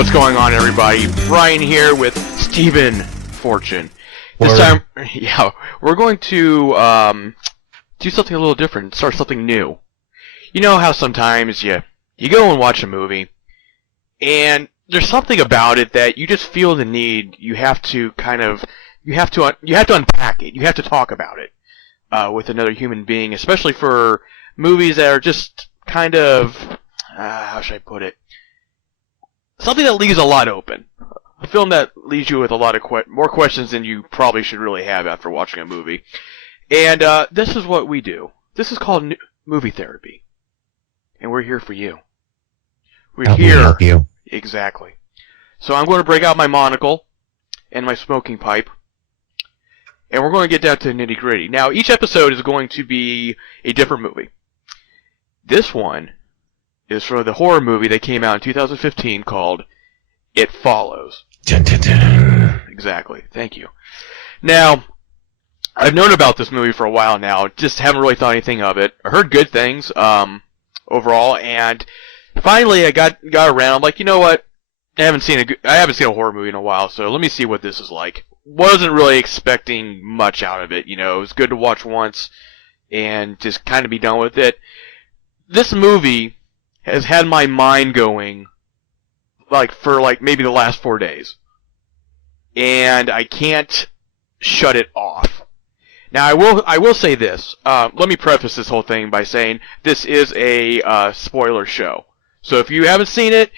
What's going on, everybody? Brian here with Steven Fortune. This time, we're going to do something a little different, start something new. You know how sometimes you go and watch a movie, and there's something about it that you just feel the need. You have to unpack it. You have to talk about it with another human being, especially for movies that are just kind of how should I put it? Something that leaves a lot open. A film that leaves you with a lot of more questions than you probably should really have after watching a movie. And this is what we do. This is called movie therapy. And we're here for you. We're here to help you. Exactly. So I'm going to break out my monocle and my smoking pipe. And we're going to get down to the nitty-gritty. Now, each episode is going to be a different movie. This one is for the horror movie that came out in 2015 called It Follows. Dun, dun, dun. Exactly. Thank you. Now, I've known about this movie for a while now. Just haven't really thought anything of it. I heard good things overall, and finally I got around. I'm like, you know what? I haven't seen a horror movie in a while, so let me see what this is like. Wasn't really expecting much out of it. You know, it was good to watch once and just kind of be done with it. This movie has had my mind going for maybe the last 4 days. And I can't shut it off. Now I will say this. Let me preface this whole thing by saying this is a spoiler show. So if you haven't seen it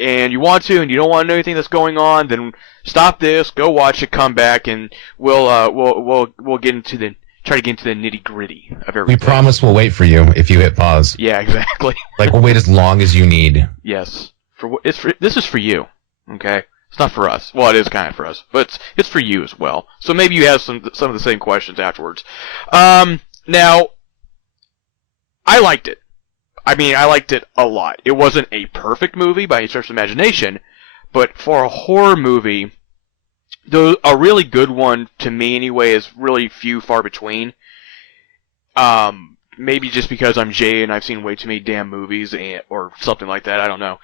and you want to and you don't want to know anything that's going on, then stop this, go watch it, come back, and we'll get into try to get into the nitty-gritty of everything. We promise we'll wait for you if you hit pause. Yeah, exactly. We'll wait as long as you need. Yes. This is for you, okay? It's not for us. Well, it is kind of for us, but it's for you as well. So maybe you have some of the same questions afterwards. Now, I liked it. I mean, I liked it a lot. It wasn't a perfect movie by any stretch of imagination, but for a horror movie, a really good one, to me anyway, is really far between. Maybe just because I'm Jay and I've seen way too many damn movies or something like that, I don't know.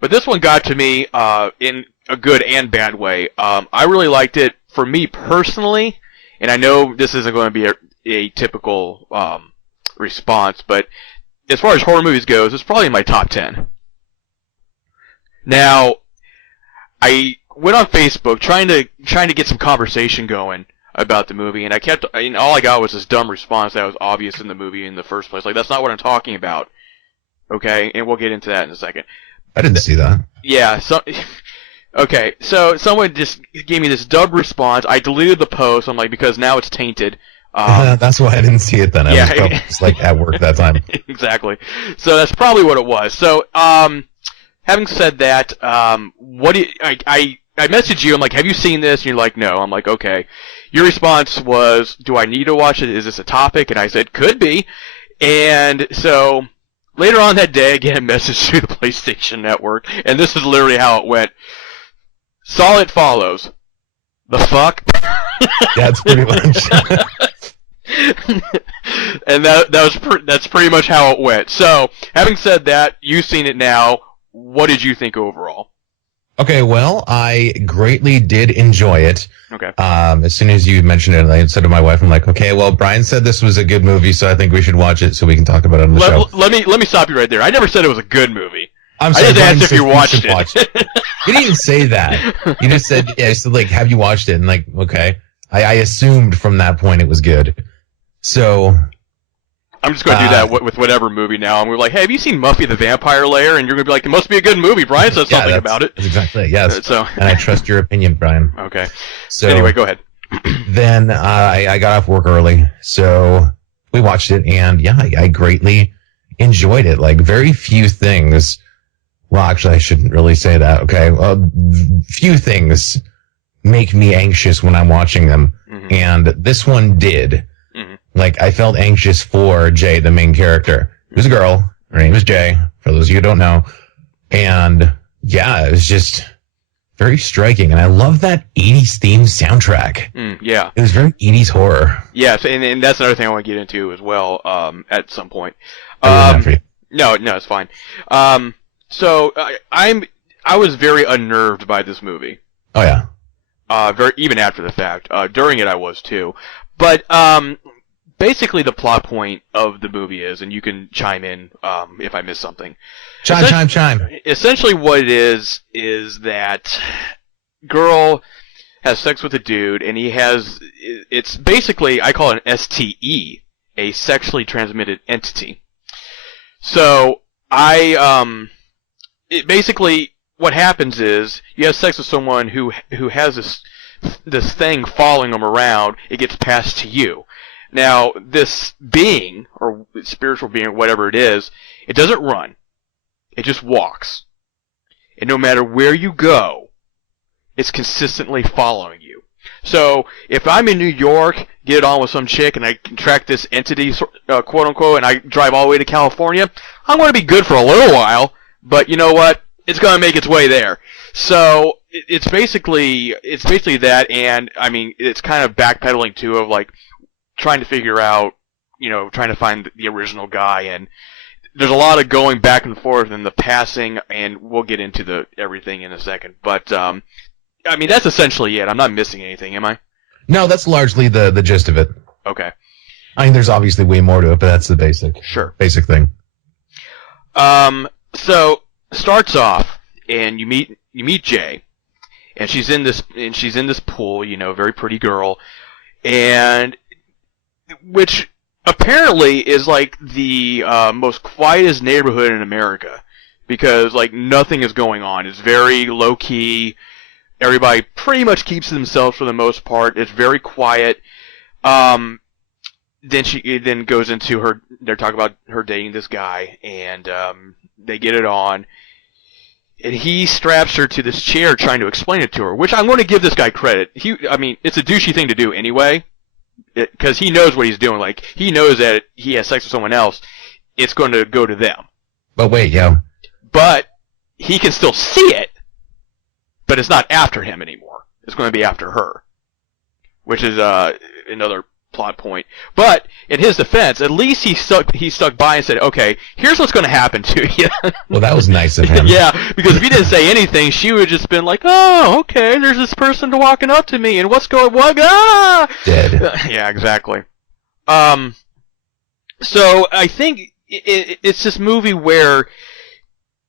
But this one got to me in a good and bad way. I really liked it. For me personally, and I know this isn't going to be a typical response, but as far as horror movies goes, it's probably in my top 10. Now, I went on Facebook trying to get some conversation going about the movie, and all I got was this dumb response that was obvious in the movie in the first place. Like, that's not what I'm talking about. Okay, and we'll get into that in a second. I didn't see that. Yeah, okay, so someone just gave me this dumb response. I deleted the post, I'm like, because now it's tainted. That's why I didn't see it then. I was probably just at work that time. Exactly. So that's probably what it was. So, having said that, I messaged you, I'm like, have you seen this? And you're like, no. I'm like, okay. Your response was, do I need to watch it? Is this a topic? And I said, could be. And so, later on that day, I get a message through the PlayStation Network, and this is literally how it went. Saw It Follows. The fuck? That's pretty much. And that's pretty much how it went. So, having said that, you've seen it now. What did you think overall? Okay, well, I greatly did enjoy it. Okay. As soon as you mentioned it, I said to my wife, I'm like, okay, well, Brian said this was a good movie, so I think we should watch it so we can talk about it on the show. Let me stop you right there. I never said it was a good movie. I'm sorry, I just asked if you watched it. You didn't say that. You just said, have you watched it? And okay. I assumed from that point it was good. So I'm just going to do that with whatever movie now. And we're like, hey, have you seen Muffy the Vampire Lair? And you're going to be like, it must be a good movie. Brian said something about it. That's exactly it, yes. And I trust your opinion, Brian. Okay. So anyway, go ahead. Then I got off work early, so we watched it, and I greatly enjoyed it. Very few things. Well, actually, I shouldn't really say that. Okay. Few things make me anxious when I'm watching them. Mm-hmm. And this one did. Mm-hmm. I felt anxious for Jay, the main character. It was a girl. Her name is Jay, for those of you who don't know. And it was just very striking. And I love that 80s themed soundtrack. Yeah. It was very 80s horror. Yes, and that's another thing I want to get into as well at some point. For you. No, it's fine. So I I was very unnerved by this movie. Oh yeah. Very even after the fact. During it, I was too. But basically, the plot point of the movie is, and you can chime in if I miss something. Chime. Essentially, what it is that girl has sex with a dude, and he has. It's basically, I call it an STE, a sexually transmitted entity. So basically, what happens is you have sex with someone who has this thing following them around. It gets passed to you. Now, this being, or spiritual being, or whatever it is, it doesn't run. It just walks. And no matter where you go, it's consistently following you. So, if I'm in New York, get it on with some chick, and I track this entity, quote unquote, and I drive all the way to California, I'm going to be good for a little while, but you know what? It's going to make its way there. So, it's basically that, and, I mean, it's kind of backpedaling too, of like, trying to figure out, trying to find the original guy, and there's a lot of going back and forth in the passing, and we'll get into everything in a second. But I mean, that's essentially it. I'm not missing anything, am I? No, that's largely the gist of it. Okay. I mean, there's obviously way more to it, but that's the basic thing. So starts off, and you meet Jay, and she's in this pool, very pretty girl, and which apparently is like the most quietest neighborhood in America, because like nothing is going on. It's very low key. Everybody pretty much keeps to themselves for the most part. It's very quiet. Then she goes into they're talking about her dating this guy, and they get it on. And he straps her to this chair trying to explain it to her, which I'm going to give this guy credit. It's a douchey thing to do anyway, because he knows what he's doing. Like, he knows that he has sex with someone else, it's going to go to them. But wait, But he can still see it, but it's not after him anymore. It's going to be after her, which is another plot point. But in his defense, at least he stuck by and said, "Okay, here's what's going to happen to you." Well, that was nice of him. Yeah, because if he didn't say anything, she would have just been like, "Oh, okay, there's this person walking up to me, and what? Ah!" Dead. Yeah, exactly. So I think it's this movie where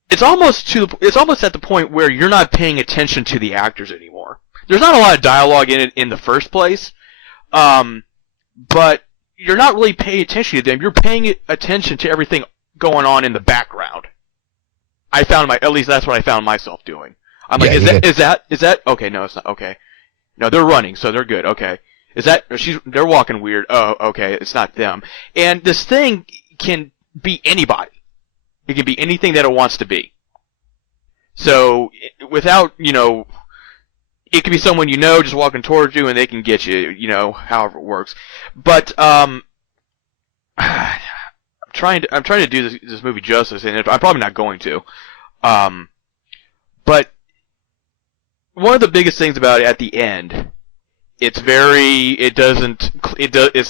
it's almost at the point where you're not paying attention to the actors anymore. There's not a lot of dialogue in it in the first place. But you're not really paying attention to them. You're paying attention to everything going on in the background. At least that's what I found myself doing. I'm like, is that, okay, no, it's not, okay. No, they're running, so they're good, okay. They're walking weird, oh, okay, it's not them. And this thing can be anybody. It can be anything that it wants to be. So, without, it could be someone just walking towards you, and they can get you, however it works. But I'm trying to do this movie justice, and I'm probably not going to. But one of the biggest things about it at the end, it's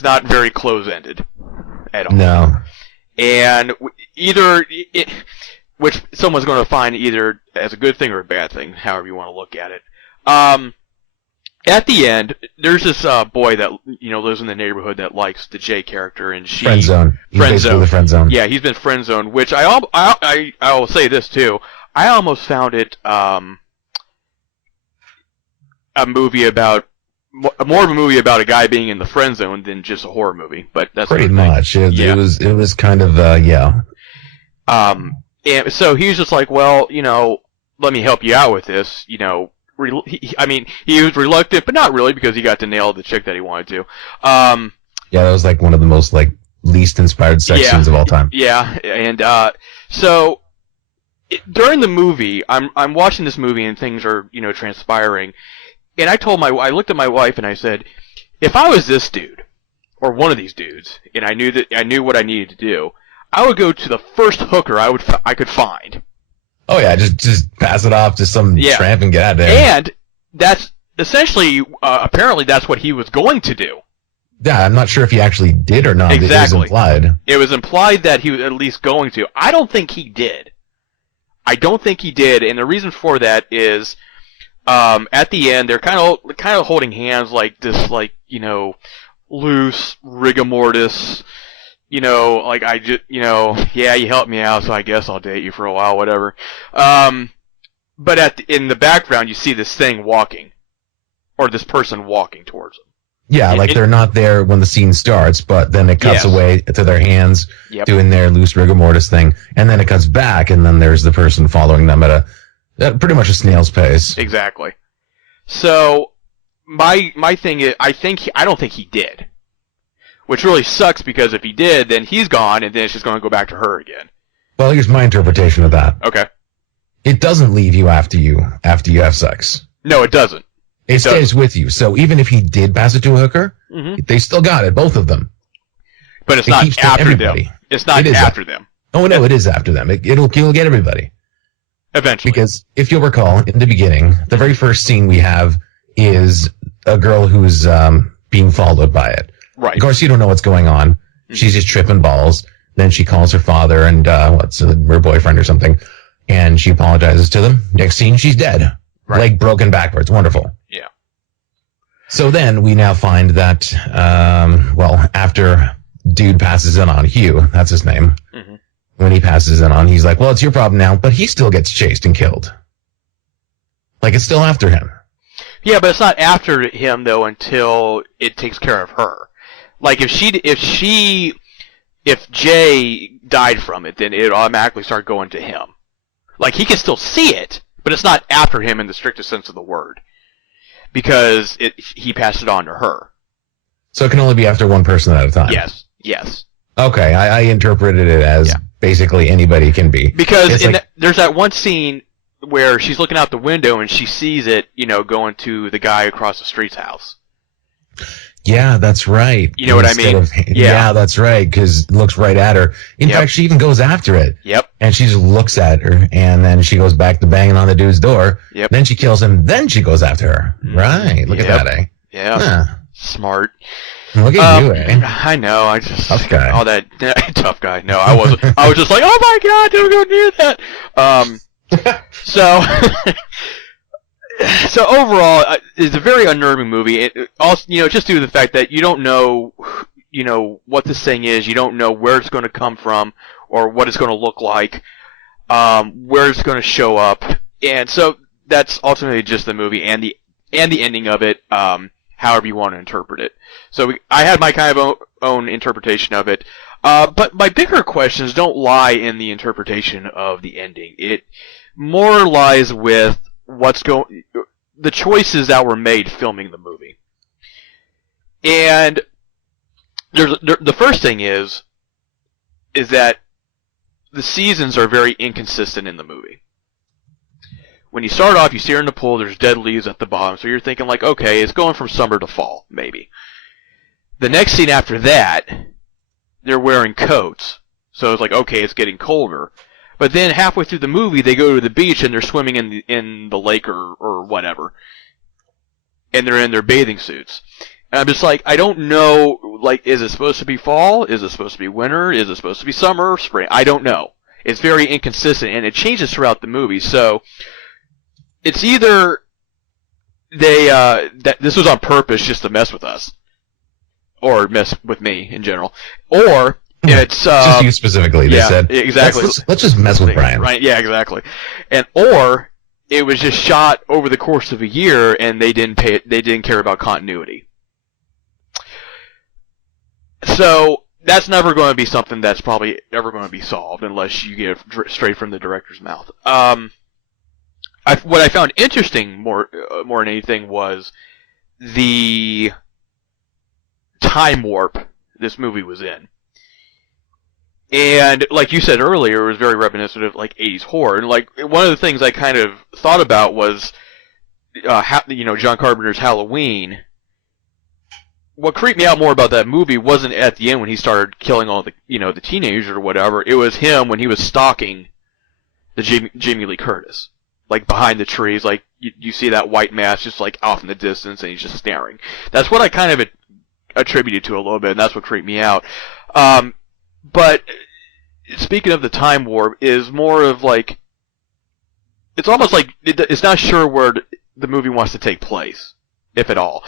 not very close-ended at all. No. And which someone's going to find either as a good thing or a bad thing, however you want to look at it. At the end, there's this boy that lives in the neighborhood that likes the Jay character, and she friend zone. The friend zone. Yeah, he's been friend zoned. Which I will say this too. I almost found it a movie about more of a movie about a guy being in the friend zone than just a horror movie. But that's pretty much. It was kind of yeah. And so he's just like, well, let me help you out with this, he was reluctant, but not really, because he got to nail the chick that he wanted to. Yeah, that was like one of the most least inspired sex scenes of all time. Yeah, and so during the movie, I'm watching this movie and things are transpiring, and I looked at my wife and I said, if I was this dude or one of these dudes, and I knew what I needed to do, I would go to the first hooker I could find. Oh yeah, just pass it off to some tramp and get out of there. And that's essentially, apparently, that's what he was going to do. Yeah, I'm not sure if he actually did or not. Exactly. It was implied. It was implied that he was at least going to. I don't think he did. I don't think he did, and the reason for that is at the end they're kind of holding hands like this, like, you know, loose rigor mortis. You know, like I just, you know, yeah, you helped me out, so I guess I'll date you for a while, whatever. But in the background, you see this thing walking, or this person walking towards them. Yeah, like they're not there when the scene starts, but then it cuts away to their hands doing their loose rigor mortis thing, and then it cuts back, and then there's the person following them at pretty much a snail's pace. Exactly. So my thing is, I don't think he did, which really sucks because if he did, then he's gone, and then it's just going to go back to her again. Well, here's my interpretation of that. Okay. It doesn't leave you after you have sex. No, it doesn't. It stays with you. So even if he did pass it to a hooker, they still got it, both of them. But it's not after them. It's not after them. Oh, no, it is after them. It'll get everybody. Eventually. Because if you'll recall, in the beginning, the very first scene we have is a girl who's being followed by it. Right. Of course, you don't know what's going on. She's just tripping balls. Then she calls her father and her boyfriend or something, and she apologizes to them. Next scene, she's dead. Right. Leg broken backwards. Wonderful. Yeah. So then we now find that, after dude passes in on Hugh, that's his name, when he passes in on, he's like, well, it's your problem now, but he still gets chased and killed. Like, it's still after him. Yeah, but it's not after him, though, until it takes care of her. Like, if Jay died from it, then it automatically start going to him. Like, he can still see it, but it's not after him in the strictest sense of the word. Because he passed it on to her. So it can only be after one person at a time? Yes. Okay, I interpreted it as basically anybody can be. Because there's that one scene where she's looking out the window and she sees it, you know, going to the guy across the street's house. Yeah, that's right. You know what I mean? Yeah, that's right, because it looks right at her. In fact, she even goes after it. Yep. And she just looks at her, and then she goes back to banging on the dude's door. Yep. Then she kills him, then she goes after her. Right, look at that, eh? Yeah. Huh. Smart. Look at you, eh? I know, I just... Tough guy. All that... Tough guy. No, I wasn't. I was just like, oh my god, don't go near that! So overall, it's a very unnerving movie. It also, you know, just due to the fact that you don't know, you know, what this thing is. You don't know where it's going to come from or what it's going to look like, where it's going to show up, and so that's ultimately just the movie and the ending of it. However you want to interpret it. So I had my kind of own interpretation of it, but my bigger questions don't lie in the interpretation of the ending. It more lies with the choices that were made filming the movie. And the first thing is that the seasons are very inconsistent in the movie. When you start off, you see her in the pool, there's dead leaves at the bottom, so you're thinking like, okay, it's going from summer to fall, maybe. The next scene after that, they're wearing coats, so it's like, okay, it's getting colder. But then halfway through the movie, they go to the beach and they're swimming in the lake or whatever. And they're in their bathing suits. And I'm just like, I don't know, like, is it supposed to be fall? Is it supposed to be winter? Is it supposed to be summer or spring? I don't know. It's very inconsistent, and it changes throughout the movie. So, it's either that this was on purpose just to mess with us. Or mess with me, in general. Or... it's just you specifically. They said exactly. Let's just mess with Brian, right? Yeah, exactly. Or it was just shot over the course of a year, and they didn't care about continuity. So that's never going to be something that's probably ever going to be solved unless you get it straight from the director's mouth. What I found interesting more than anything was the time warp this movie was in. And like you said earlier, it was very reminiscent of like 80s horror. And like one of the things I kind of thought about was, John Carpenter's Halloween. What creeped me out more about that movie wasn't at the end when he started killing all the the teenagers or whatever. It was him when he was stalking the Jamie Lee Curtis, like behind the trees. Like you see that white mask just like off in the distance, and he's just staring. That's what I kind of attributed to a little bit, and that's what creeped me out. But speaking of the time warp, is more of like it's almost like it's not sure where the movie wants to take place, if at all.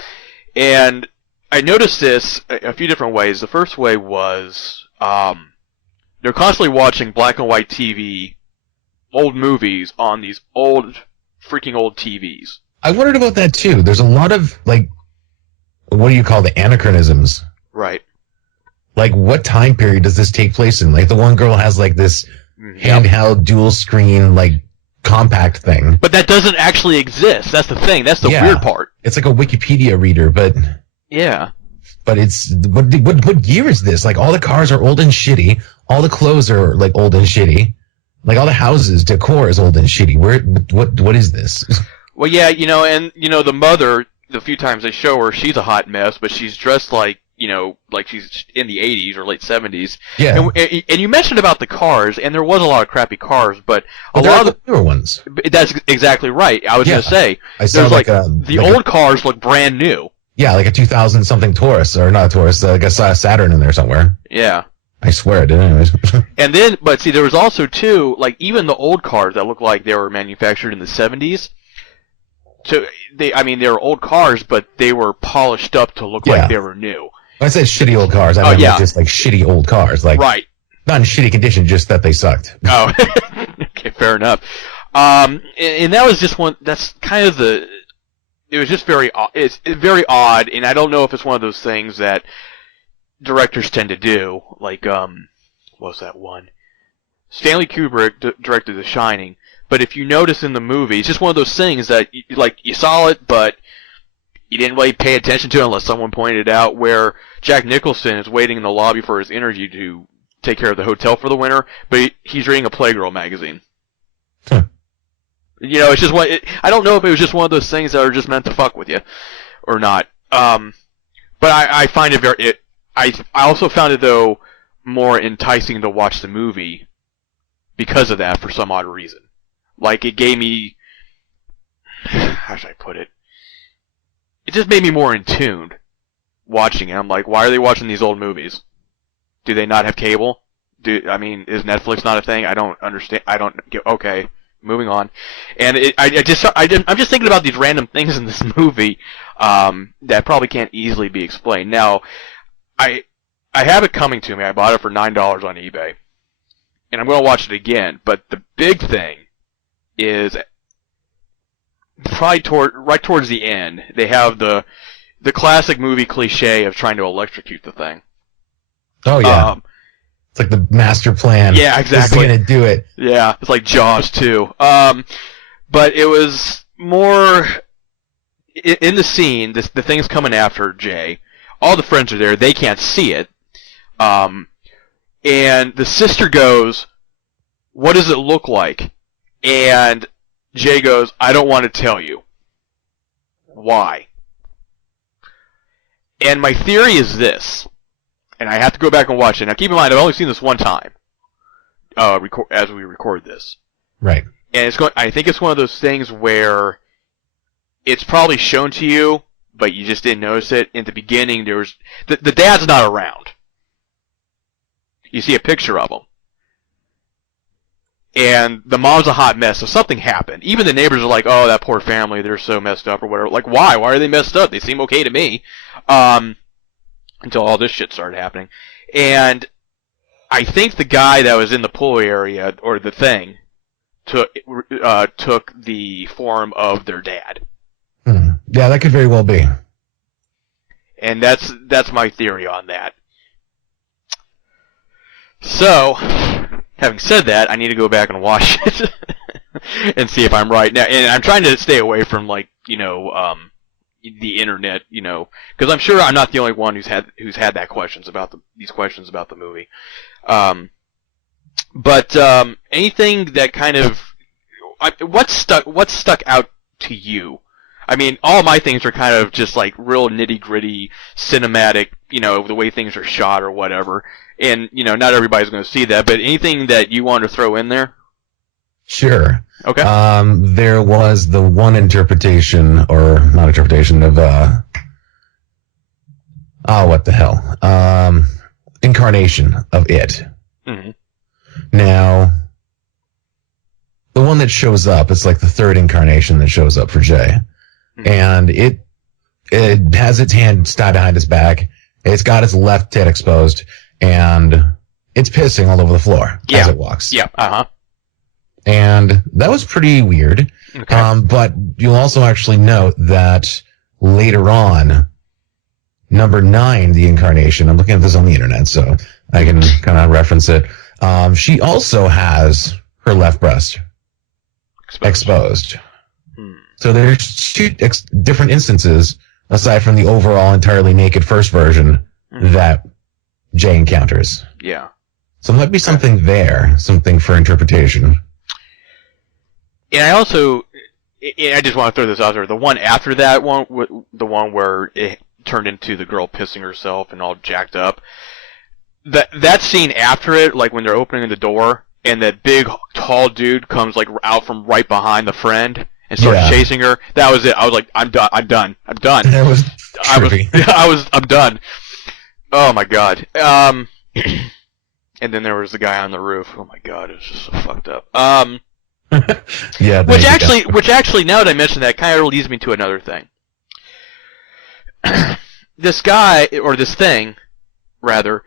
And I noticed this a few different ways. The first way was they're constantly watching black and white TV, old movies on these freaking old TVs. I wondered about that too. There's a lot of, like, what do you call the anachronisms? Right. Like, what time period does this take place in? Like, the one girl has, like, this handheld dual screen, like, compact thing. But that doesn't actually exist. That's the thing. That's the weird part. It's like a Wikipedia reader, but... Yeah. But it's... What year is this? Like, all the cars are old and shitty. All the clothes are, like, old and shitty. Like, all the houses, decor is old and shitty. What is this? Well, yeah, and, the mother, the few times they show her, she's a hot mess, but she's dressed like, like she's in the 80s or late 70s. Yeah. And you mentioned about the cars, and there was a lot of crappy cars, but a lot of the newer ones. That's exactly right. I was going to say, there's the old cars look brand new. Yeah, like a 2000 something Taurus, or not a Taurus, I guess Saturn in there somewhere. Yeah. I swear it did anyways. And then, but see, there was also too, like even the old cars that looked like they were manufactured in the 70s. They were old cars, but they were polished up to look like they were new. When I said shitty old cars, I mean just like shitty old cars, like right. Not in shitty condition, just that they sucked. Oh, okay, fair enough. And that was just one. That's kind of the. It was just very. It's very odd, and I don't know if it's one of those things that directors tend to do. Like, what was that one? Stanley Kubrick directed The Shining. But if you notice in the movie, it's just one of those things that, you saw it, but you didn't really pay attention to it unless someone pointed it out, where Jack Nicholson is waiting in the lobby for his interview to take care of the hotel for the winter, but he's reading a Playgirl magazine. Huh. It's just I don't know if it was just one of those things that are just meant to fuck with you, or not. But I find it I also found it, though, more enticing to watch the movie because of that, for some odd reason. Like, it gave me... How should I put it? It just made me more in tune watching it. I'm like, why are they watching these old movies? Do they not have cable? Is Netflix not a thing? I don't understand. I don't get... Okay, moving on. And I'm just thinking about these random things in this movie that probably can't easily be explained. Now, I have it coming to me. I bought it for $9 on eBay. And I'm going to watch it again. But the big thing is probably right towards the end, they have the classic movie cliche of trying to electrocute the thing. Oh, yeah. It's like the master plan. Yeah, exactly. Who's going to do it? Yeah, it's like Jaws, too. But it was more... In the scene, the thing's coming after Jay. All the friends are there. They can't see it. And the sister goes, "What does it look like?" And Jay goes, "I don't want to tell you." Why? And my theory is this, and I have to go back and watch it. Now, keep in mind, I've only seen this one time as we record this. Right. And I think it's one of those things where it's probably shown to you, but you just didn't notice it. In the beginning, there was... The dad's not around. You see a picture of him. And the mom's a hot mess, so something happened. Even the neighbors are like, "Oh, that poor family, they're so messed up," or whatever. Like, why? Why are they messed up? They seem okay to me. Until all this shit started happening. And I think the guy that was in the pool area, or the thing, took the form of their dad. Yeah, that could very well be. And that's my theory on that. So, having said that, I need to go back and watch it and see if I'm right. Now, and I'm trying to stay away from, like, the internet, because I'm sure I'm not the only one who's had these questions about the movie. But anything that kind of what's stuck out to you? I mean, all my things are kind of just like real nitty-gritty, cinematic, the way things are shot or whatever. And, not everybody's going to see that, but anything that you want to throw in there? Sure. Okay. There was the one interpretation, or not interpretation, of, what the hell? Incarnation of it. Mm-hmm. Now, the one that shows up, it's like the third incarnation that shows up for Jay. And it has its hand tied behind its back. It's got its left tit exposed, and it's pissing all over the floor as it walks. Yeah, uh-huh. And that was pretty weird. Okay. But you'll also actually note that later on, number 9, the incarnation, I'm looking at this on the internet, so I can kind of reference it. She also has her left breast exposed. So there's 2 different instances, aside from the overall entirely naked first version, that Jay encounters. Yeah. So there might be something there, something for interpretation. And I also, I just want to throw this out there. The one after that one, the one where it turned into the girl pissing herself and all jacked up. That scene after it, like when they're opening the door and that big tall dude comes like out from right behind the friend and starts chasing her. That was it. I was like, I'm done. That was trippy. I'm done. Oh my god. And then there was the guy on the roof. Oh my god, it was just so fucked up. Yeah. Which actually, now that I mention that, kind of leads me to another thing. This guy, or this thing, rather,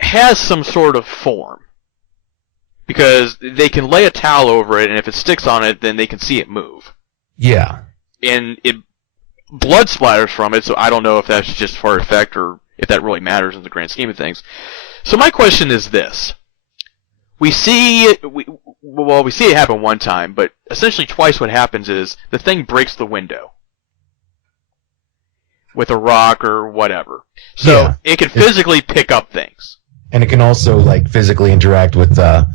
has some sort of form. Because they can lay a towel over it, and if it sticks on it, then they can see it move. Yeah. And blood splatters from it, so I don't know if that's just for effect or if that really matters in the grand scheme of things. So my question is this. We see it happen one time, but essentially twice what happens is the thing breaks the window with a rock or whatever. So it can physically pick up things. And it can also like physically interact with the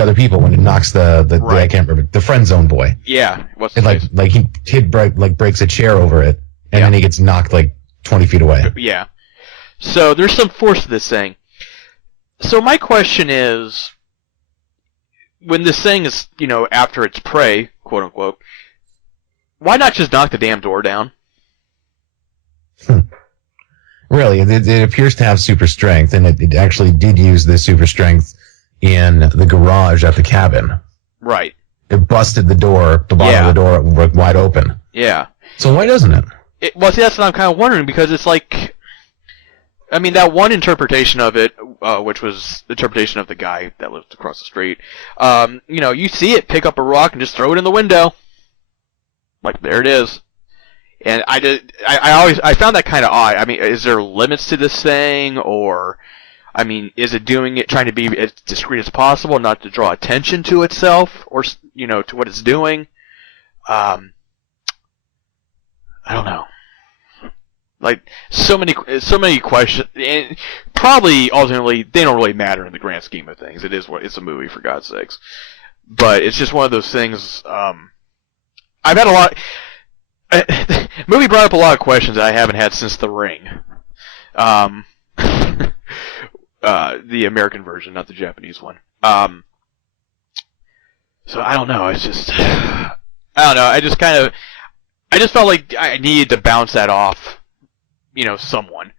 other people when it knocks the I can't remember, the friend zone boy. Yeah. What's it like he breaks a chair over it, and then he gets knocked like 20 feet away. Yeah. So there's some force to this thing. So my question is, when this thing is, after its prey, quote unquote, why not just knock the damn door down? Really, it appears to have super strength, and it actually did use this super strength in the garage at the cabin. Right. It busted the door, the bottom of the door wide open. Yeah. So why doesn't it? Well, see, that's what I'm kind of wondering, because it's like, I mean, that one interpretation of it, which was the interpretation of the guy that lived across the street, you see it pick up a rock and just throw it in the window. Like, there it is. And I found that kind of odd. I mean, is there limits to this thing, or, I mean, is it trying to be as discreet as possible, not to draw attention to itself, or, to what it's doing? I don't know. Like, so many questions, and probably, ultimately, they don't really matter in the grand scheme of things. It's a movie, for God's sakes. But it's just one of those things, I've had a lot, movie brought up a lot of questions that I haven't had since The Ring. The American version, not the Japanese one. So I don't know, it's just, I don't know, I just felt like I needed to bounce that off, someone.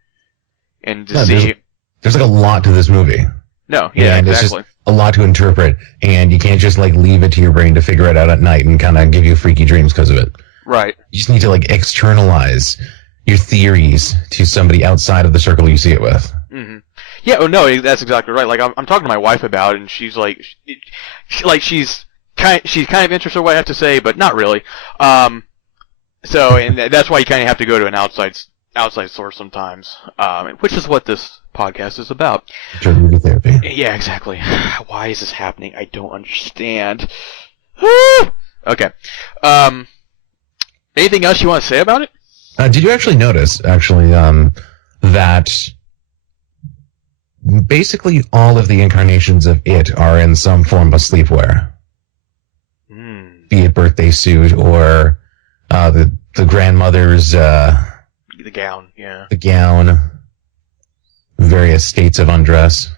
And to see. There's like a lot to this movie. No, yeah, and exactly. It's just a lot to interpret, and you can't just like leave it to your brain to figure it out at night and kind of give you freaky dreams because of it. Right. You just need to like externalize your theories to somebody outside of the circle you see it with. Mm-hmm. Yeah, oh no, that's exactly right. Like I'm talking to my wife about it, and she's like, she's kind of interested in what I have to say, but not really. So, and that's why you kind of have to go to an outside source sometimes, which is what this podcast is about. Therapy. Yeah, exactly. Why is this happening? I don't understand. Okay. Anything else you want to say about it? Did you actually notice, that basically all of the incarnations of it are in some form of sleepwear? Be it birthday suit or the grandmother's... the gown, yeah. The gown. Various states of undress.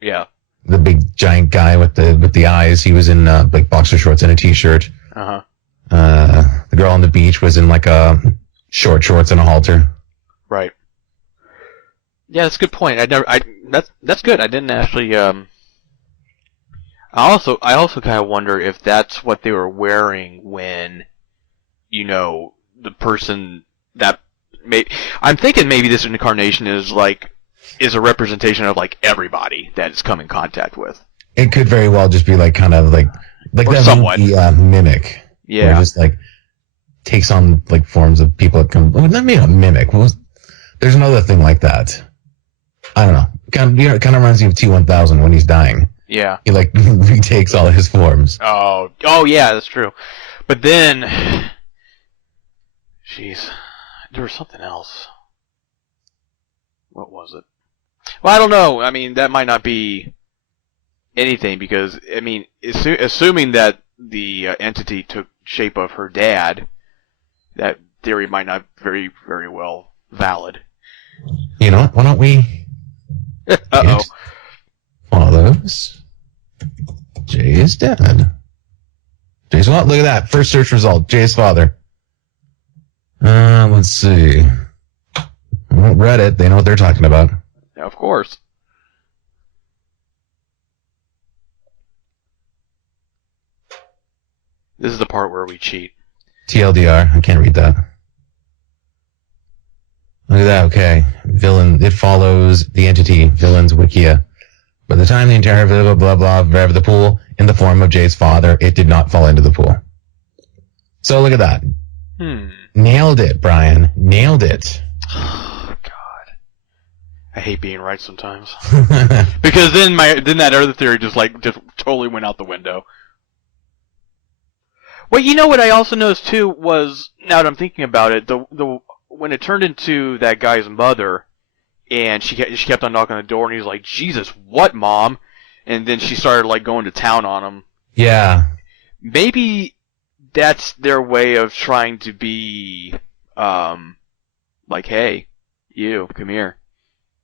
Yeah. The big giant guy with the eyes, he was in like boxer shorts and a t-shirt. Uh-huh. The girl on the beach was in like a short shorts and a halter. Right. Yeah, that's a good point. That's good. I didn't actually I also kind of wonder if that's what they were wearing when, the person that I'm thinking maybe this incarnation is a representation of like everybody that it's come in contact with. It could very well just be like kind of like Or that somewhat. movie, Mimic. Yeah. Where it just like takes on like forms of people that come. Well, not maybe a mimic. There's another thing like that. I don't know. It kind of reminds me of T-1000 when he's dying. Yeah. He like retakes all his forms. Oh yeah, that's true. But then, jeez, there was something else. What was it? Well, I don't know. I mean, that might not be anything because I mean, assuming that the entity took shape of her dad, that theory might not very very well valid. You know what? Why don't we Uh-oh. follows Jay's dad? Jay's what? Look at that. First search result. Jay's father. Let's see. Reddit, they know what they're talking about. Yeah, of course. This is the part where we cheat. TLDR. I can't read that. Look at that. Okay. Villain. It follows the entity. Villains Wikia. By the time the entire blah blah blah of the pool in the form of Jay's father, it did not fall into the pool. So look at that. Nailed it, Brian. Nailed it. Oh, God. I hate being right sometimes. Because then that other theory just totally went out the window. Well, you know what I also noticed too was, now that I'm thinking about it, the when it turned into that guy's mother, and she kept on knocking on the door, and he's like, "Jesus, what, Mom?" And then she started like going to town on him. Yeah. Maybe that's their way of trying to be, like, "Hey, you, come here.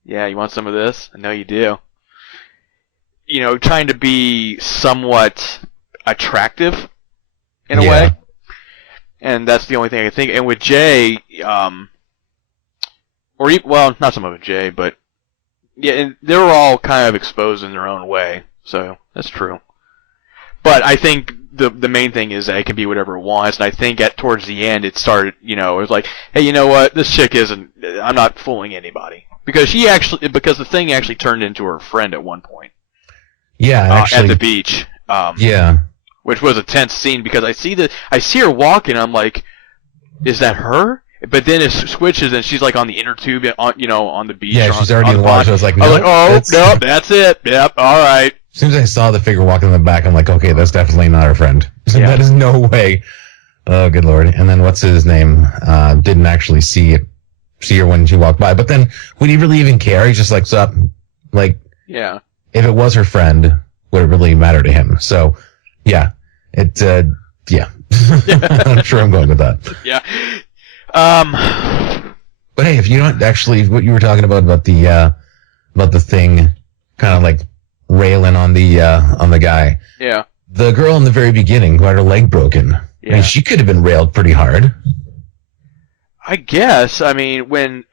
Yeah, you want some of this? I know you do." Trying to be somewhat attractive in a way. And that's the only thing I can think. And with Jay, not some of it Jay, but yeah, and they were all kind of exposed in their own way. So that's true. But I think the main thing is that it can be whatever it wants. And I think towards the end it started, it was like, hey, you know what? This chick I'm not fooling anybody. Because the thing actually turned into her friend at one point. Yeah, actually. At the beach. Yeah. Which was a tense scene because I see her walking. I'm like, is that her? But then it switches and she's like on the inner tube on the beach. Yeah, she's already in the water. So I was like, no, that's it. Yep, all right. As soon as I saw the figure walking in the back, I'm like, okay, that's definitely not her friend. Yeah. That is no way. Oh, good Lord. And then what's his name? Didn't actually see her when she walked by. But then would he really even care? He's just like, sup? Like, yeah. If it was her friend, would it really matter to him? So, yeah. Yeah. I'm sure I'm going with that. Yeah. But hey, if you don't actually, what you were talking about the thing, kind of like railing on the guy. Yeah. The girl in the very beginning who had her leg broken. Yeah. I mean, she could have been railed pretty hard. I guess. I mean, when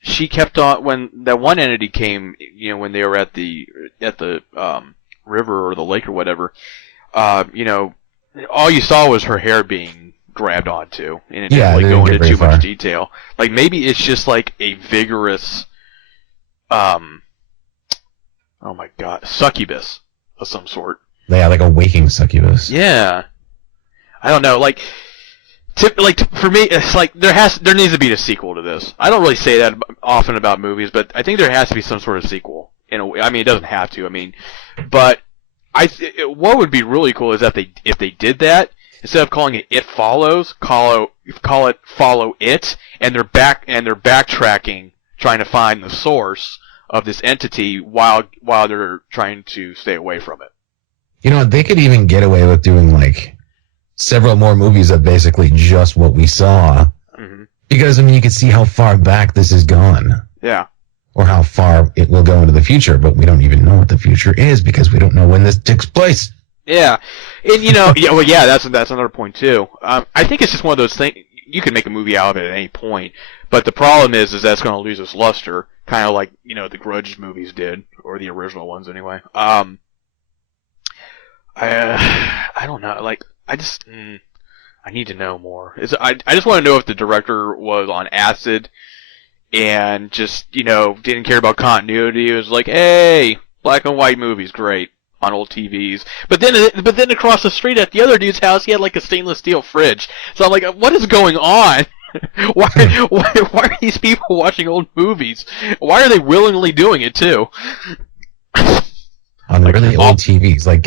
she kept on, when that one entity came, when they were at the river or the lake or whatever, all you saw was her hair being grabbed onto, and it didn't really go into too much detail. Like maybe it's just like a vigorous, oh my God, succubus of some sort. Yeah, like a waking succubus. Yeah, I don't know. Like for me, it's like there needs to be a sequel to this. I don't really say that often about movies, but I think there has to be some sort of sequel. In a way, I mean, it doesn't have to. I mean, but what would be really cool is if they did that, instead of calling it "It Follows," call it "Follow It," and they're backtracking, trying to find the source of this entity while they're trying to stay away from it. They could even get away with doing like several more movies of basically just what we saw, because I mean you can see how far back this has gone. Yeah. Or how far it will go into the future, but we don't even know what the future is because we don't know when this takes place. Yeah, and that's another point too. I think it's just one of those things. You can make a movie out of it at any point, but the problem is that's going to lose its luster, kind of like the Grudge movies did, or the original ones anyway. I don't know. Like, I just I need to know more. I just want to know if the director was on acid and just didn't care about continuity. It was like, hey, black and white movies, great on old TVs. But then across the street at the other dude's house, he had like a stainless steel fridge. So I'm like, what is going on? why are these people watching old movies? Why are they willingly doing it too? On Like, really old TVs, like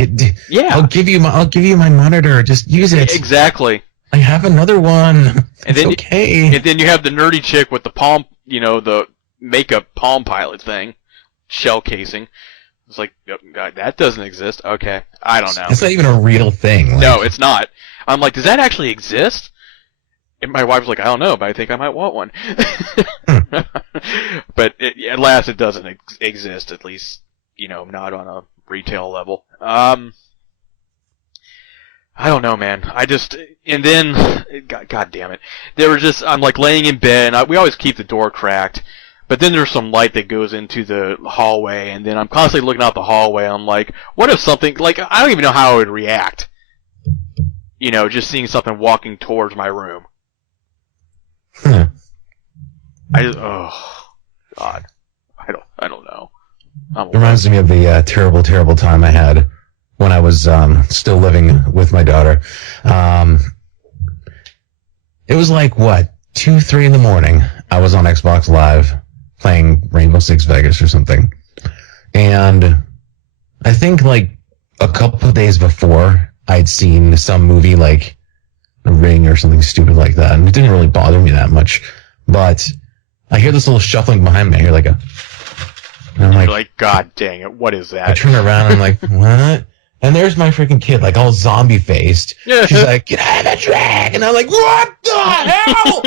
yeah, I'll give you my monitor. Just use it. exactly. I have another one. It's okay. And then you have the nerdy chick with the palm, the makeup Palm Pilot thing, shell casing. It's like, God, that doesn't exist. Okay, I don't know. It's not even a real thing. Like, No, it's not. I'm like, does that actually exist? And my wife's like, I don't know, but I think I might want one. But at last, it doesn't exist. At least, not on a retail level. I don't know, man. And then, God damn it. I'm like laying in bed, we always keep the door cracked, but then there's some light that goes into the hallway, and then I'm constantly looking out the hallway, I'm like, what if something, like, I don't even know how I would react. Just seeing something walking towards my room. Hmm. Oh, God. I don't know. It reminds me of the terrible, terrible time I had when I was still living with my daughter. It was like, 2, 3 in the morning. I was on Xbox Live playing Rainbow Six Vegas or something. And I think like a couple of days before, I'd seen some movie like The Ring or something stupid like that. And it didn't really bother me that much. But I hear this little shuffling behind me. I hear like a... And I'm like, God dang it, what is that? I turn around and I'm like, what? And there's my freaking kid, like all zombie faced. She's like, get out of the drag! And I'm like, what the hell?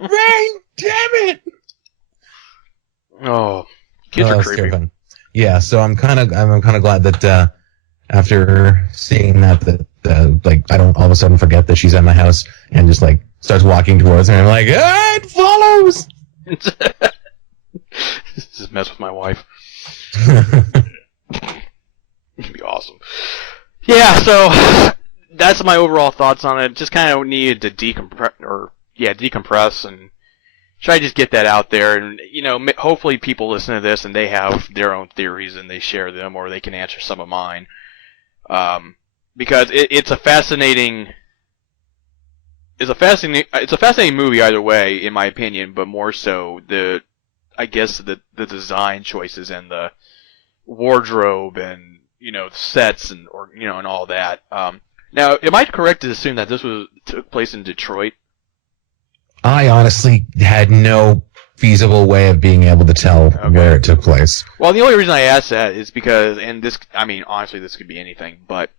Rain, damn it! Oh, kids are creepy. Yeah, so I'm kind of glad that after seeing that like I don't all of a sudden forget that she's at my house and just like starts walking towards her and I'm like, it follows. Just mess with my wife. It'd be awesome. Yeah, so that's my overall thoughts on it. Just kind of needed to decompress and try to just get that out there. And, hopefully people listen to this and they have their own theories and they share them or they can answer some of mine. Because it's a fascinating movie either way, in my opinion, but more so the design choices and the wardrobe and sets and all that. Now, am I correct to assume that this took place in Detroit? I honestly had no feasible way of being able to tell where it took place. Well, the only reason I asked that is because, honestly, this could be anything, but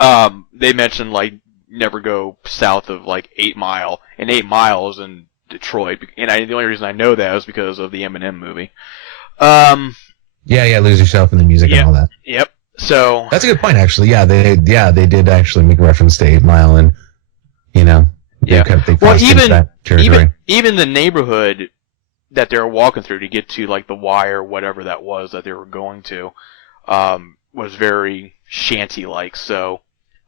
they mentioned like never go south of like 8 Mile, and 8 Mile is in Detroit, and the only reason I know that is because of the Eminem movie. Yeah, Lose Yourself in the music and all that. Yep. So that's a good point, actually. Yeah, they did actually make a reference to 8 Mile, and they crossed into that territory. Even the neighborhood that they were walking through to get to like the Y or whatever that was that they were going to, was very shanty-like. So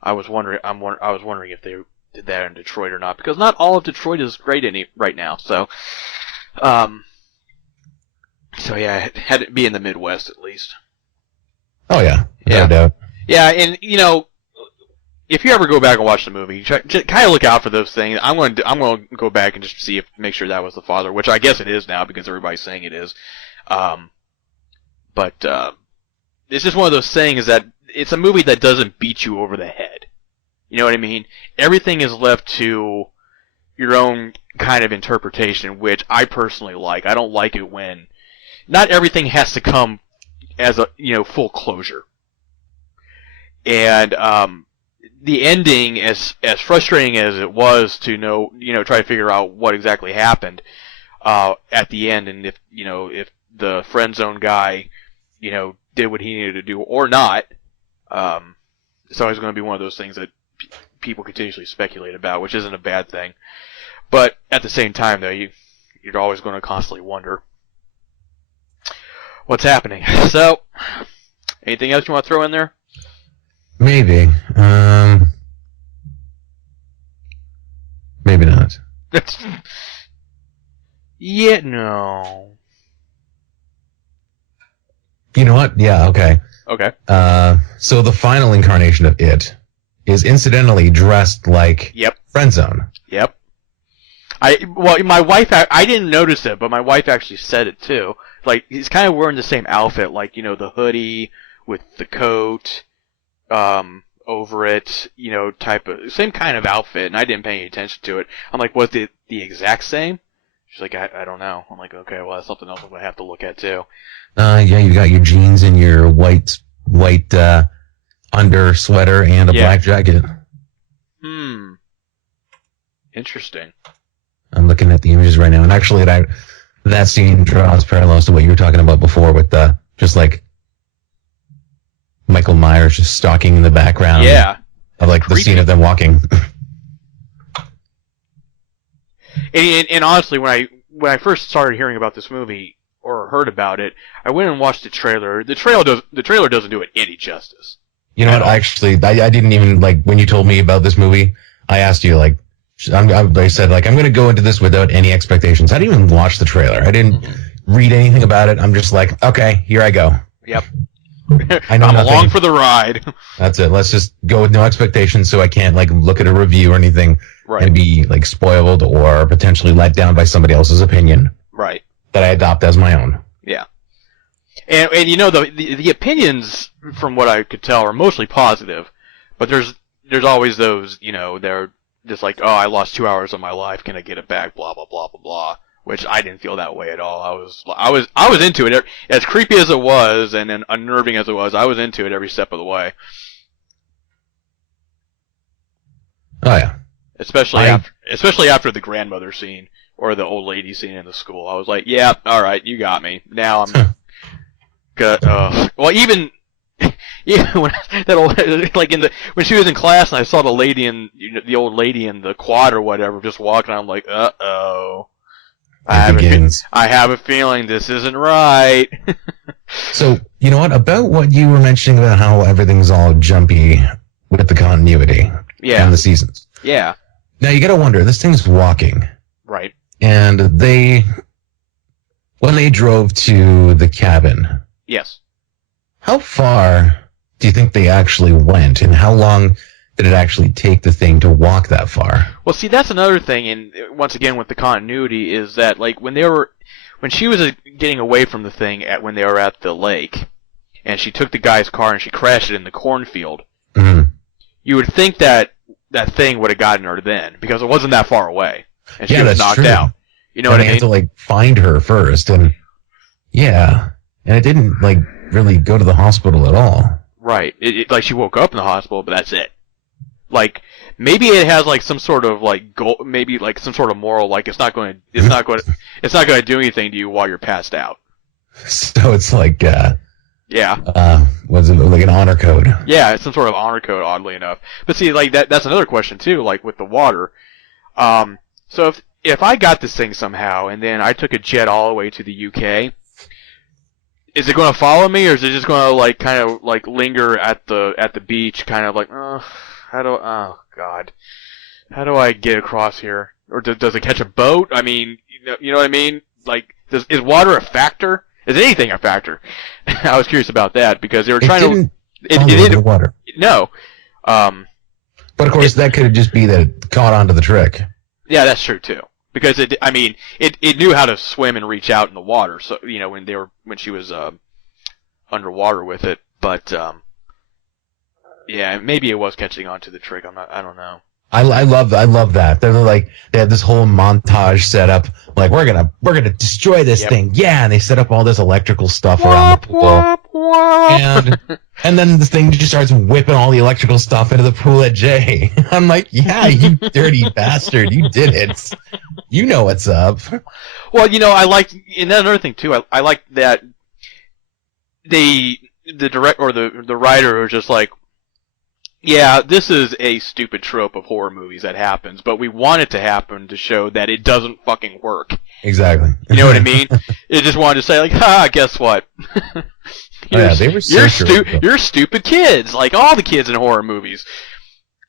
I was wondering if they did that in Detroit or not, because not all of Detroit is great right now. So, yeah, it had to be in the Midwest at least. Oh yeah, no doubt. Yeah, and if you ever go back and watch the movie, just kind of look out for those things. I'm going to go back and just make sure that was the father, which I guess it is now because everybody's saying it is. But it's just one of those things that it's a movie that doesn't beat you over the head. You know what I mean? Everything is left to your own kind of interpretation, which I personally like. I don't like it when not everything has to come as a full closure. And the ending, as frustrating as it was to try to figure out what exactly happened at the end, and if the friend zone guy did what he needed to do or not, it's always going to be one of those things that people continuously speculate about, which isn't a bad thing. But at the same time, though, you're always going to constantly wonder what's happening. So, anything else you want to throw in there? Maybe. Maybe not. Yeah, no. You know what? Yeah, okay. Okay. So the final incarnation of it is incidentally dressed like Yep. Friendzone. Yep. My wife, I didn't notice it, but my wife actually said it too. Like, he's kind of wearing the same outfit, like, the hoodie with the coat, over it, type of, same kind of outfit, and I didn't pay any attention to it. I'm like, was it the exact same? She's like, I don't know. I'm like, okay, well, that's something else I'm gonna have to look at too. Yeah, you got your jeans and your white, under sweater and a black jacket. Interesting. I'm looking at the images right now, and actually, that scene draws parallels to what you were talking about before, with just like Michael Myers just stalking in the background. Yeah. Of like Creepy. the scene of them walking. And honestly, when I first started hearing about this movie or heard about it, I went and watched the trailer. The trailer doesn't do it any justice. You know what? Actually, I didn't even like when you told me about this movie. I asked you like, I said like I'm going to go into this without any expectations. I didn't even watch the trailer. I didn't read anything about it. I'm just like, okay, here I go. Yep. I'm along for the ride. That's it. Let's just go with no expectations, so I can't like look at a review or anything and be like spoiled or potentially let down by somebody else's opinion. Right. That I adopt as my own. Yeah. And the opinions, from what I could tell, are mostly positive, but there's always those, they're just like, oh, I lost 2 hours of my life, can I get it back? Blah blah blah blah blah. Which I didn't feel that way at all. I was into it. As creepy as it was, and then unnerving as it was, I was into it every step of the way. Oh yeah. Especially after the grandmother scene or the old lady scene in the school, I was like, yeah, all right, you got me. Now I'm good. Well, even when when she was in class and I saw the old lady in the quad or whatever just walking, I'm like, uh-oh. I have a feeling this isn't right. So, you know what you were mentioning about how everything's all jumpy with the continuity and the seasons. Yeah. Now you gotta wonder, this thing's walking. Right. And when they drove to the cabin. Yes. How far do you think they actually went, and how long did it actually take the thing to walk that far? Well, see, that's another thing, and once again with the continuity, is that like when she was getting away from the thing when they were at the lake, and she took the guy's car and she crashed it in the cornfield, you would think that thing would have gotten her then, because it wasn't that far away, and she was knocked out. You know what I mean? They had to like find her first, and and it didn't like really go to the hospital at all. Right. It like she woke up in the hospital, but that's it. Like maybe it has like some sort of like goal, maybe like some sort of moral, like it's not going to do anything to you while you're passed out. So it's like was it like an honor code? Yeah, it's some sort of honor code, oddly enough. But see, like that's another question too, like with the water. So if I got this thing somehow and then I took a jet all the way to the UK, is it going to follow me, or is it just going to like kind of like linger at the beach, kind of like, how do I get across here? Or does it catch a boat? I mean, you know what I mean? Like, is water a factor? Is anything a factor? I was curious about that because they were trying it didn't water. No. But of course, that could just be that it caught onto the trick. Yeah, that's true too. Because it knew how to swim and reach out in the water. So when she was underwater with it, but yeah, maybe it was catching on to the trick. I don't know. I love that. They had this whole montage set up. Like we're gonna destroy this thing. Yeah, and they set up all this electrical stuff around the pool. And then the thing just starts whipping all the electrical stuff into the pool at Jay. I'm like, yeah, you dirty bastard, you did it. You know what's up. Well, I like, and another thing too. I like that the direct or the writer was just like, yeah, this is a stupid trope of horror movies that happens, but we want it to happen to show that it doesn't fucking work. Exactly. You know what I mean? It just wanted to say like, guess what? Yeah, they were so true. You're stupid kids, like all the kids in horror movies.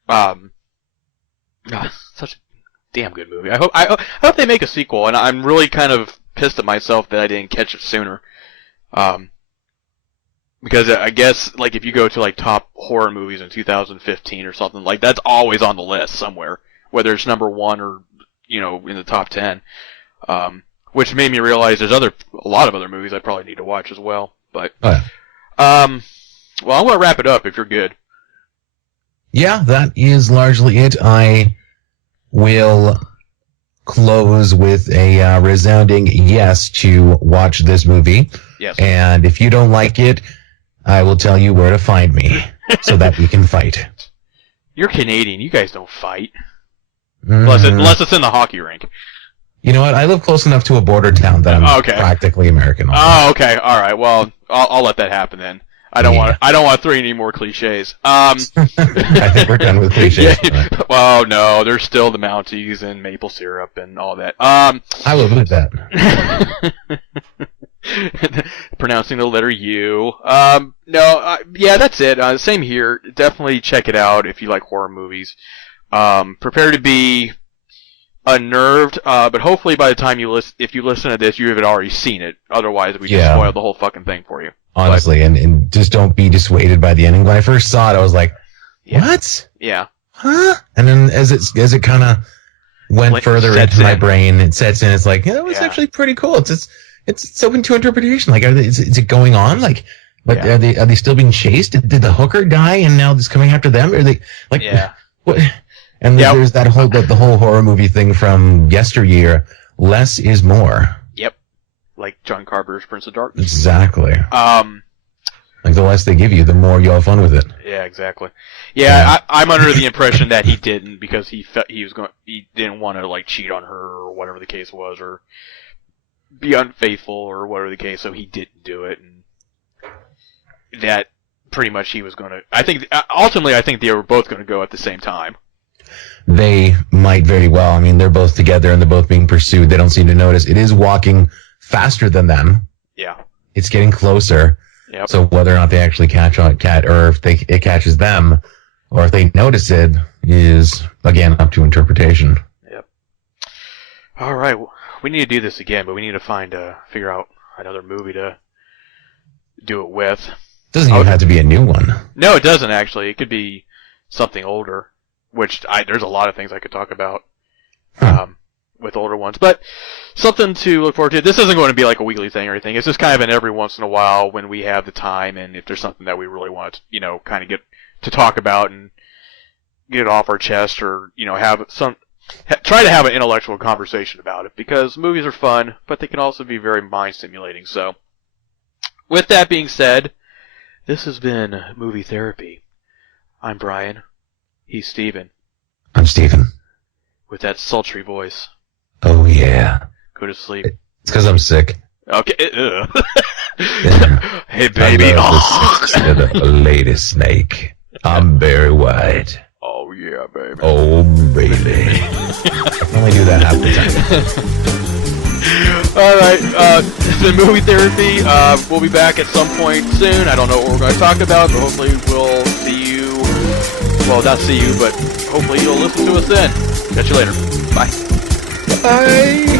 Such a damn good movie. I hope they make a sequel, and I'm really kind of pissed at myself that I didn't catch it sooner. Because I guess, like, if you go to, like, top horror movies in 2015 or something, like, that's always on the list somewhere. Whether it's number 1 or, you know, in the top 10. Which made me realize there's a lot of other movies I probably need to watch as well. But, well, I'm going to wrap it up if you're good. Yeah, that is largely it. I will close with a resounding yes to watch this movie. Yes. And if you don't like it, I will tell you where to find me so that we can fight. You're Canadian. You guys don't fight. Unless it's in the hockey rink. You know what? I live close enough to a border town that I'm practically American. Oh, okay. All right. Well, I'll let that happen then. I don't want to throw any more cliches. I think we're done with cliches. Yeah. Well, no, there's still the Mounties and maple syrup and all that. I will admit that. Pronouncing the letter U. Yeah, that's it. Same here. Definitely check it out if you like horror movies. Prepare to be unnerved, but hopefully by the time if you listen to this, you have already seen it. Otherwise, we just spoiled the whole fucking thing for you. Honestly, and just don't be dissuaded by the ending. When I first saw it, I was like, "What? Yeah. Huh?" And then as it kind of went further into my brain, it sets in. It's like, yeah, it was actually pretty cool. It's open to interpretation. Like, is it going on? Like, but are they still being chased? Did the hooker die and now it's coming after them? Are they like what? And there's that the whole horror movie thing from yesteryear. Less is more. Yep. Like John Carpenter's Prince of Darkness. Exactly. Like the less they give you, the more you'll have fun with it. Yeah, exactly. Yeah, I'm under the impression that he didn't because he didn't want to like cheat on her or whatever the case was, or be unfaithful or whatever the case, so he didn't do it, and that pretty much he was going to. I think they were both going to go at the same time. They might very well. I mean, they're both together and they're both being pursued. They don't seem to notice. It is walking faster than them. Yeah. It's getting closer. Yep. So whether or not they actually catch or if it catches them, or if they notice it, is again up to interpretation. Yep. All right. We need to do this again, but we need to figure out another movie to do it with. Doesn't even have to be a new one. No, it doesn't actually. It could be something older, which there's a lot of things I could talk about with older ones, but something to look forward to. This isn't going to be like a weekly thing or anything. It's just kind of an every once in a while when we have the time, and if there's something that we really want to, kind of get to talk about and get it off our chest, or try to have an intellectual conversation about it, because movies are fun, but they can also be very mind stimulating. So, with that being said, this has been Movie Therapy. I'm Brian. He's Steven. I'm Steven. With that sultry voice. Oh, yeah. Go to sleep. It's because I'm sick. Okay. Hey, baby. The latest snake. I'm very white. Oh, yeah, baby. Oh, baby. I can only do that half the time. All right. It's been Movie Therapy. We'll be back at some point soon. I don't know what we're going to talk about, but hopefully we'll see you. Well, not see you, but hopefully you'll listen to us then. Catch you later. Bye. Bye.